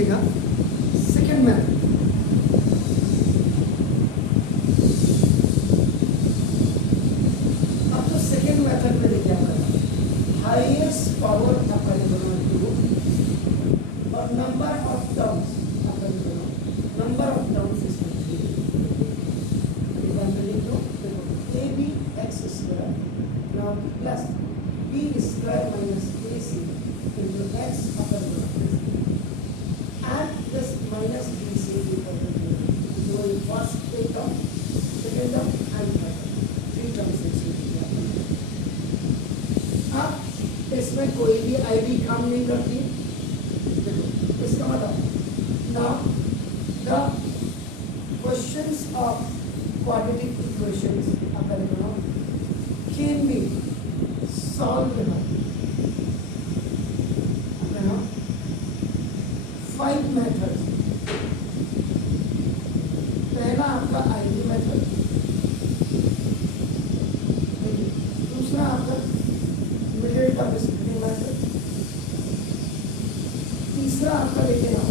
देखेगा second method. अब तो सेकेंड मेथड में देखिए आपका हाईएस्ट पावर आपका और नंबर ऑफ टर्म्स आपका नंबर ऑफ टर्म्स इसमें लिख दो। देखो A B X square now plus B square minus A C into X upper and this minus BC equal to 0. So in first term, second term and third term, three terms अब इसमें कोई भी ID काम नहीं करती। देखो इसका मतलब now the questions of quadratic equations can be solved by 5 methods. पहला आपका आईडी मेथड, दूसरा आपका मिडिल टर्म स्प्लिटिंग मेथड, तीसरा आपका देखिए ना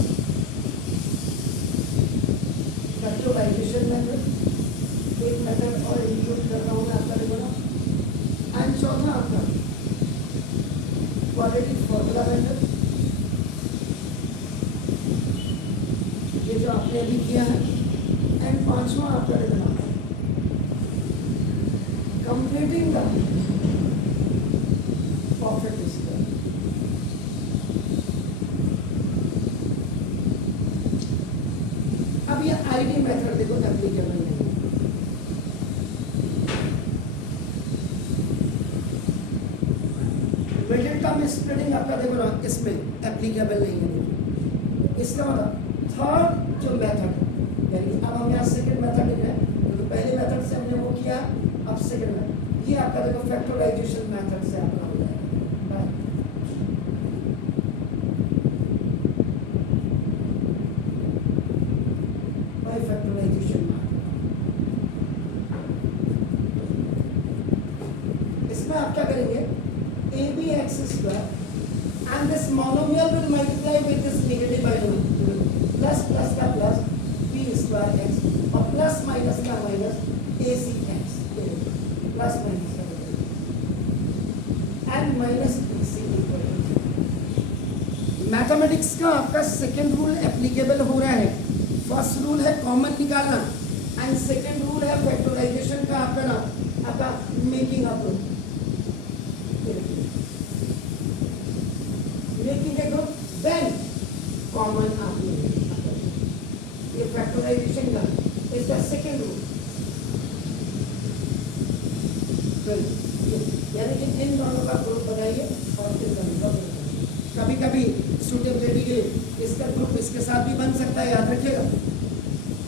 फैक्टराइजेशन मेथड, एक मेथड और इंक्लूड कर रहा हूँ मैं आपका देखो ना, एंड चौथा आपका क्वाड्रेटिक फॉर्मूला मेथड जो आपने अभी किया है, एंड पांचवा आपका देखना कंप्लीटिंग द परफेक्ट स्क्वायर। अब ये आईडी मेथड देखो एप्लीकेबल नहीं है। मिडिल टर्म स्प्लिटिंग आपका देखो ना इसमें एप्लीकेबल नहीं है। इसका मतलब थर्ड जो मेथड यानी अब हम यहाँ सेकंड मेथड लिख रहे हैं, तो पहले मेथड से हमने वो किया, अब सेकंड मेथड ये आपका देखो फैक्टराइजेशन मेथड से आपका हो जाएगा। बाय फैक्टराइजेशन इसमें आप क्या करेंगे, A B X square and this monomial will multiply with this negative binomial plus plus का प्लस बी स्क्वायर एक्स और प्लस माइनस का minus A C X plus minus and minus B C equal. Mathematics का आपका second rule applicable हो रहा है। First rule है common निकालना एंड सेकेंड रूल है फैक्टराइजेशन का आपका ना आपका making up making a group then common आप ये फैक्टराइजेशन का इसका सेकेंड रूल। यानी कि इन दोनों का ग्रुप बनाइए और फिर कभी कभी सूटेबिलिटी के इसका ग्रुप इसके साथ भी बन सकता है, याद रखिएगा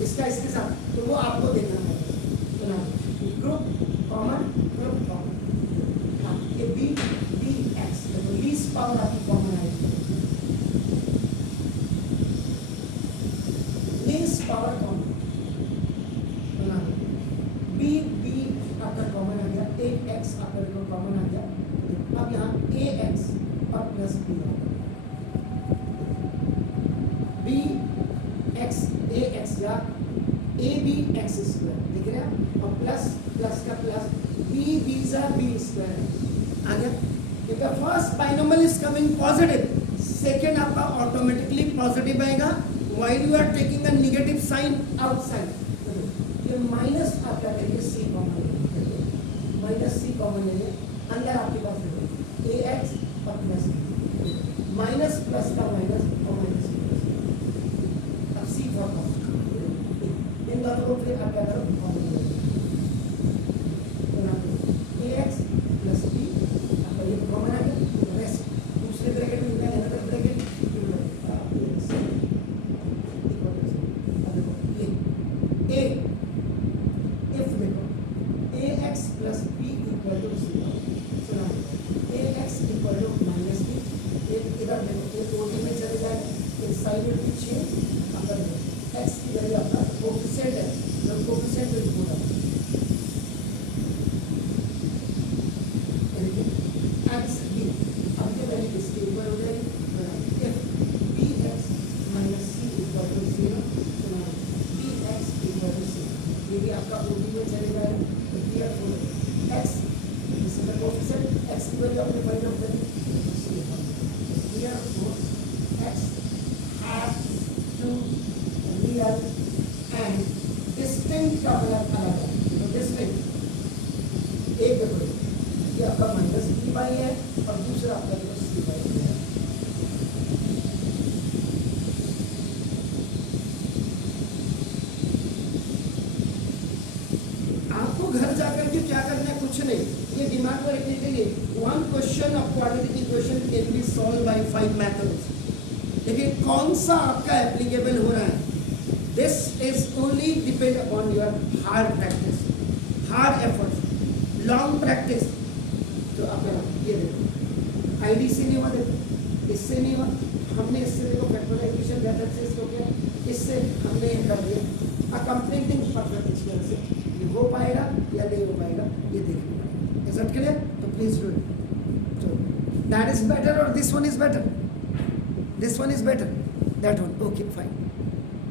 इसका इसके साथ, तो वो आपको देखना है। ग्रुप कॉमन ग्रुप कॉमन, हाँ ये B B X least power आपकी कॉमन आएगी, least power common B B आपका कॉमन आ गया, एक एक्स आपका कॉमन आ गया। अब यहाँ ए एक्स और plus B B X A X या ए बी एक्स स्क्वायर दिख रहा है और प्लस प्लस का प्लस बी बीजा बी स्क्वायर आ गया। If the first binomial is coming positive, second आपका automatically positive आएगा while you are taking a negative sign outside। ये माइनस आप क्या करिए सी कॉमन माइनस सी कॉमन लेंगे, अंदर आपके पास ए एक्स और प्लस माइनस प्लस का माइनस और माइनस प्लस। अब सी फॉर कॉमन इन दोनों को फिर आप क्या करो common A X plus B आपका ये कॉमन आ गया, रेस्ट दूसरे ब्रैकेट में अनदर ब्रैकेट ए इफ देखो A X plus B equal to zero, सुना A X equal to minus B, इधर देखो ये ओडी में चले जाएगा, एक साइड में पीछे अपर एक्स की वैल्यू अपना कोफिशिएंट है, जो coefficient will go down X B, अब ये वैल्यू इसके ऊपर हो जाएगी, इफ बी एक्स माइनस आपका 14 में चलेगा, क्लियर हो x this is the coefficient x की वैल्यू आपने फाइंड आउट कर दी, क्लियर हो x have to real and distinct का मतलब अलग है, तो डिस्टिंक्ट एक देखो ये आपका माइनस डी बाई है और दूसरा आपका प्लस डी बाई है। आपको घर जाकर के क्या करना है, कुछ नहीं, ये दिमाग में रखने के लिए one question of quadratic equation can be solve by 5 methods. देखिए कौन सा आपका एप्लीकेबल हो रहा है, this is only depend upon your hard practice, hard effort, long practice. तो आप ये देखो आईडी से नहीं हुआ, देखो इससे नहीं हुआ, हमने इससे देखो फैक्टराइजेशन मेथड से इसको किया, इससे हमने ये कर दिया। अकम्प्लीटिंग परफेक्ट स्क्वायर से ये हो पाएगा या नहीं हो पाएगा ये देखना पड़ेगा। Is it clear? तो please do it. So that is better और this one is better, this one is better, that one, okay fine.